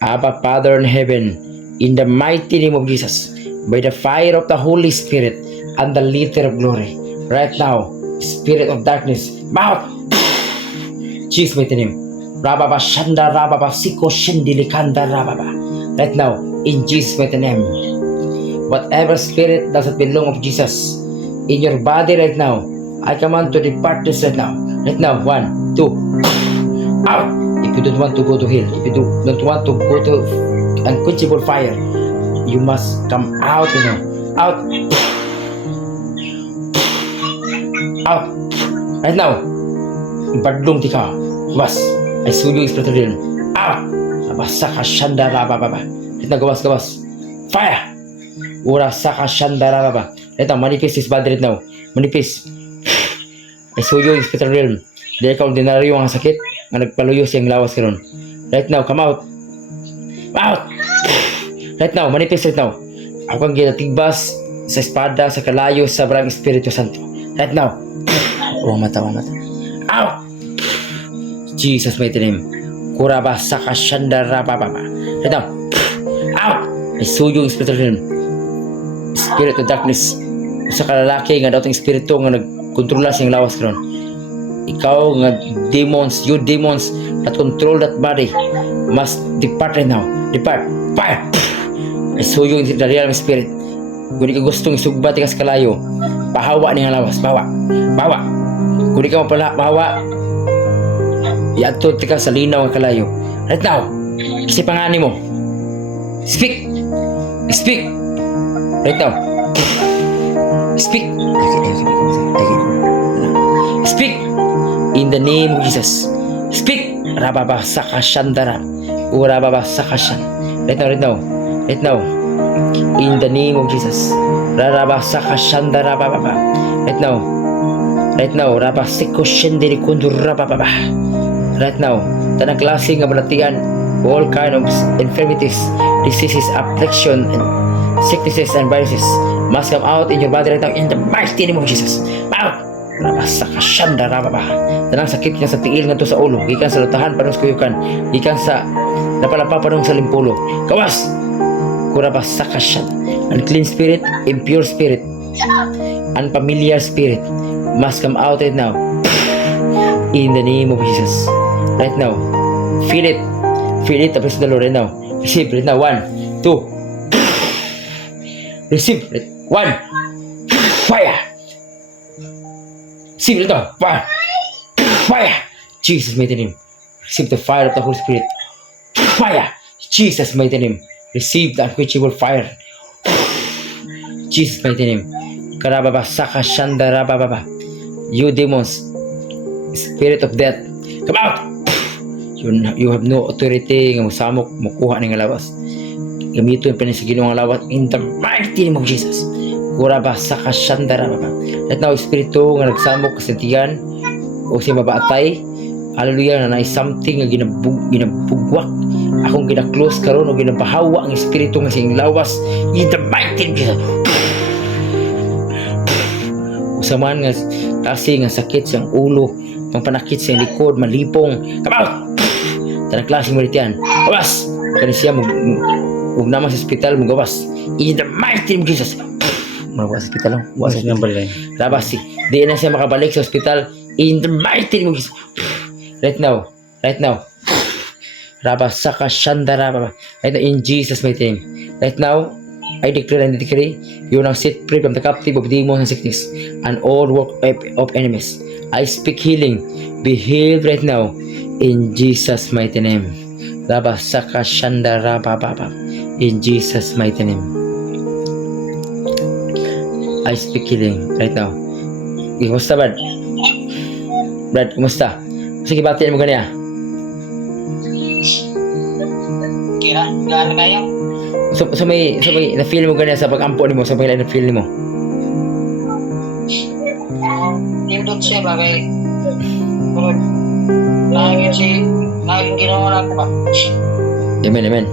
Abba, Father in heaven, in the mighty name of Jesus, by the fire of the Holy Spirit and the litter of glory, right now, spirit of darkness, out! Jesus' mighty name. Rababa Shanda Rababa Siko Shindilikanda Rababa. Right now, in Jesus' mighty name. Whatever spirit doesn't belong of Jesus in your body right now, I command to depart this right now. Right now, 1, 2, out! If you don't want to go to hell, if you don't want to go to unquenchable fire, you must come out, out, out, right now. Badlong tika, gawas. I saw you spirit realm, out. Saka shanda rababa. Right now, gawas. Fire. Ura saka shanda rababa. Right now, manifest this body right now. Manifest. I saw you spirit realm. Dahil ka ordinaryo ang sakit nga nagpaluyo siyang lawas karon. Right now, come out. Out! Right now, manifest right now. Ako ang ginatigbas sa espada, sa kalayo, sa barang Espiritu Santo. Right now. Huwag mata. Out! Jesus' mighty name. Kuraba saka shanda rababa. Right now. Out! I saw you spirit realm. Spirit of darkness. Sa kalalaki nga daw itong espiritu nga nagkontrola siyang lawas karon. Ikaw nga demons, you demons that control that body must depart right now. Depart. Fire! I saw you in the realm spirit. Kung di ka gustong isugbat ka sa kalayo, pahawa niya lawas. Pahawa. Kung di ka mapahawa, iadtod ka sa linaw ng kalayo. Right now, kasi pangani mo. Speak. Right now. Speak. In the name of Jesus. Speak. Rababa saka shandara. Urababa saka shan. Right now. In the name of Jesus. Rababa saka shandara bababa. Right now. Rababa siko shendiri kundur rababa. Right now. Tanang klase nga balatian, all kind of infirmities, diseases, affliction, and sicknesses and viruses must come out in your body right now in the mighty name of Jesus. Out! Rabasa ka shanda rababa. Tanang sakit nga sa tiil nga to sa ulo, gikan sa lutahan parang sa kuyukan, gikan sa napalapa parang sa limpulo. Kawas! Kurabasa ka shanda. Unclean spirit, impure spirit, unfamiliar spirit must come out right now in the name of Jesus. Right now. Feel it. The praise of the Lord right now. Receive right now. 1, 2. Receive. 1. Fire. Receive right now. Fire. Jesus' mighty name. Receive the fire of the Holy Spirit. Fire. Jesus' mighty name. Receive the unquenchable fire. Jesus' mighty name. Karababa saka shanda rababa. You demons, spirit of death, come out. You have no authority nga mosamok mokuha ning lawas. Gamiton pa ni sa Ginoo ang lawas in the mighty name of Jesus. Kuraba saka shanda rababa. Right now, espiritu nga nagsamok kasintihan o si mabaatay, hallelujah, na something nga ginabugwak akong gina-close karon o ginabahawa ang espiritu nga sing lawas in the mighty name of Jesus. Usaman nga kasi nga sakit siyang ulo, pangpanakit siyang likod, malipong, come out! Tanang klaseng maritian, gawas! Kani siya huwag naman sa hospital mo gawas in the mighty name of Jesus. Magawa sa hospital lang, gawas sa hospital. Labas, di na siya makabalik sa hospital in the mighty name of Jesus. Right now. Rabba saka shanda rabba. Right now, in Jesus' mighty name. Right now, I declare and decree, you are now set free from the captive of demons and sickness and all work of enemies. I speak healing. Be healed right now in Jesus' mighty name. Rabba saka shanda rabba baba. In Jesus' mighty name. I speak healing right now. Kumusta, Brad? Kumusta? Sige, batiin mo ganyan. Kaya kaya. So may na-feel mo ganyan sa pag-ampo ni mo, sa pagkailan na-feel ni mo? Nindot siya bagay. Laging ginawa na ako ba? Amen.